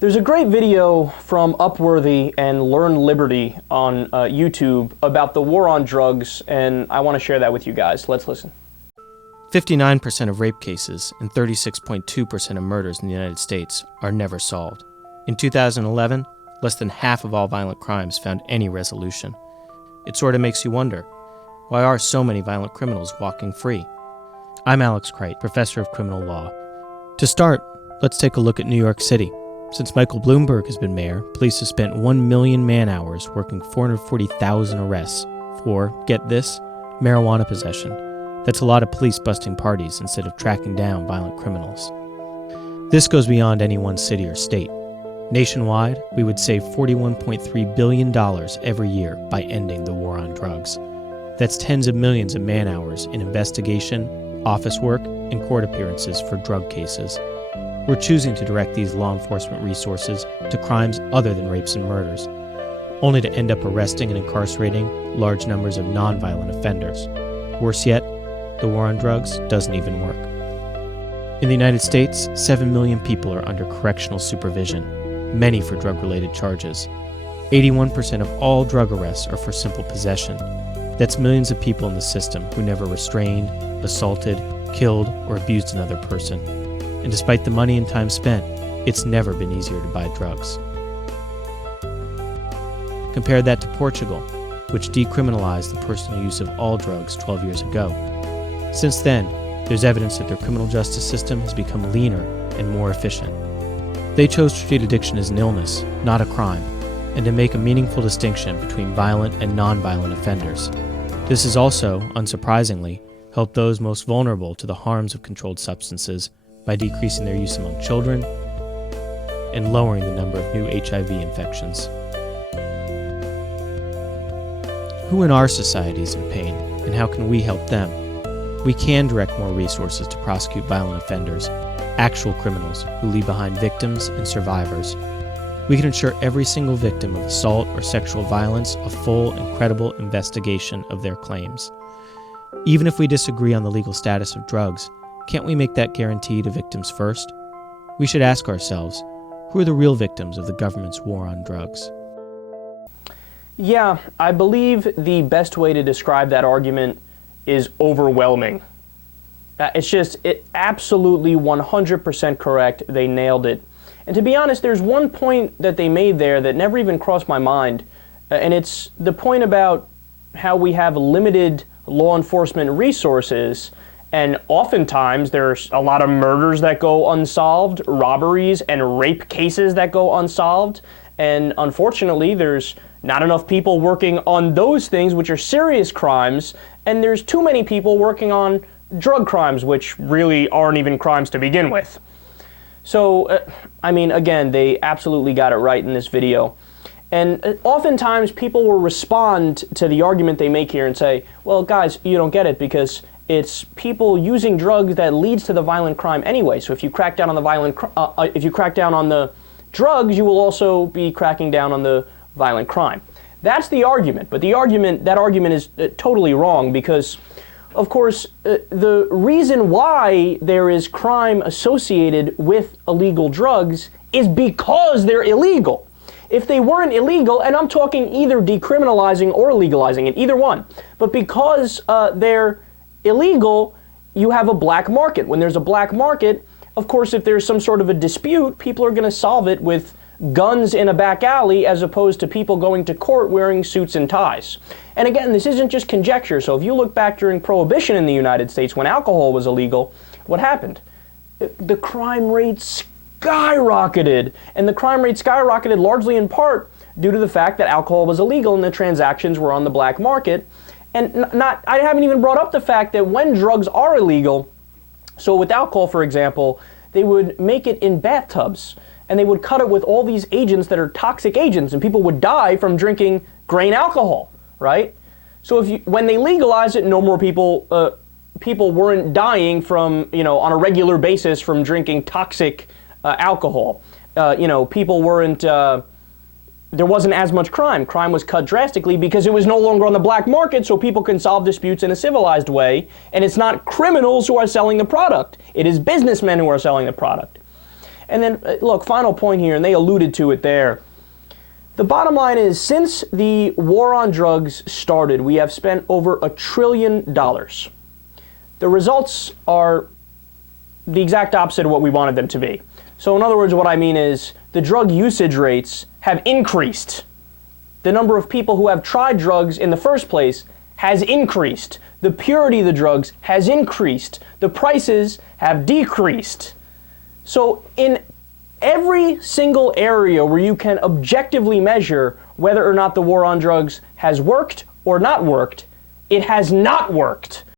There's a great video from Upworthy and Learn Liberty on YouTube about the war on drugs, and I want to share that with you guys. Let's listen. 59% of rape cases and 36.2% of murders in the United States are never solved. In 2011, less than half of all violent crimes found any resolution. It sort of makes you wonder, why are so many violent criminals walking free? I'm Alex Kreit, professor of criminal law. To start, let's take a look at New York City. Since Michael Bloomberg has been mayor, police have spent 1 million man-hours working 440,000 arrests for, get this, marijuana possession. That's a lot of police busting parties instead of tracking down violent criminals. This goes beyond any one city or state. Nationwide, we would save $41.3 billion every year by ending the war on drugs. That's tens of millions of man-hours in investigation, office work, and court appearances for drug cases. We're choosing to direct these law enforcement resources to crimes other than rapes and murders, only to end up arresting and incarcerating large numbers of nonviolent offenders. Worse yet, the war on drugs doesn't even work. In the United States, 7 million people are under correctional supervision, many for drug-related charges. 81% of all drug arrests are for simple possession. That's millions of people in the system who never restrained, assaulted, killed, or abused another person. And despite the money and time spent, it's never been easier to buy drugs. Compare that to Portugal, which decriminalized the personal use of all drugs 12 years ago. Since then, there's evidence that their criminal justice system has become leaner and more efficient. They chose to treat addiction as an illness, not a crime, and to make a meaningful distinction between violent and nonviolent offenders. This has also, unsurprisingly, helped those most vulnerable to the harms of controlled substances by decreasing their use among children and lowering the number of new HIV infections. Who in our society is in pain, and how can we help them? We can direct more resources to prosecute violent offenders, actual criminals who leave behind victims and survivors. We can ensure every single victim of assault or sexual violence a full and credible investigation of their claims. Even if we disagree on the legal status of drugs, can't we make that guarantee to victims first? We should ask ourselves, who are the real victims of the government's war on drugs? Yeah, I believe the best way to describe that argument is overwhelming. It's absolutely 100% correct. They nailed it. And to be honest, there's one point that they made there that never even crossed my mind, and it's the point about how we have limited law enforcement resources, and oftentimes there's a lot of murders that go unsolved, robberies and rape cases that go unsolved, and unfortunately there's not enough people working on those things, which are serious crimes, and there's too many people working on drug crimes, which really aren't even crimes to begin with. So, again, they absolutely got it right in this video. And oftentimes people will respond to the argument they make here and say, well, guys, you don't get it because it's people using drugs that leads to the violent crime anyway. So if you crack down on the if you crack down on the drugs, you will also be cracking down on the violent crime. That's the argument, but that argument is totally wrong because, of course, the reason why there is crime associated with illegal drugs is because they're illegal. If they weren't illegal, and I'm talking either decriminalizing or legalizing it, either one, but because they're illegal, you have a black market. When there's a black market, of course, if there's some sort of a dispute, people are going to solve it with guns in a back alley as opposed to people going to court wearing suits and ties. And again, this isn't just conjecture. So if you look back during Prohibition in the United States when alcohol was illegal, what happened? The crime rate skyrocketed. And the crime rate skyrocketed largely in part due to the fact that alcohol was illegal and the transactions were on the black market. And I haven't even brought up the fact that when drugs are illegal, so with alcohol, for example, they would make it in bathtubs. And they would cut it with all these agents that are toxic agents, and people would die from drinking grain alcohol, right? So when they legalized it, no more people weren't dying from, on a regular basis from drinking toxic alcohol. People weren't, there wasn't as much crime. Crime was cut drastically because it was no longer on the black market, so people can solve disputes in a civilized way, and it's not criminals who are selling the product. It is businessmen who are selling the product. And then, look, final point here, and they alluded to it there. The bottom line is, since the war on drugs started, we have spent over $1 trillion. The results are the exact opposite of what we wanted them to be. So in other words, what I mean is the drug usage rates have increased. The number of people who have tried drugs in the first place has increased. The purity of the drugs has increased. The prices have decreased. So in every single area where you can objectively measure whether or not the war on drugs has worked or not worked, it has not worked.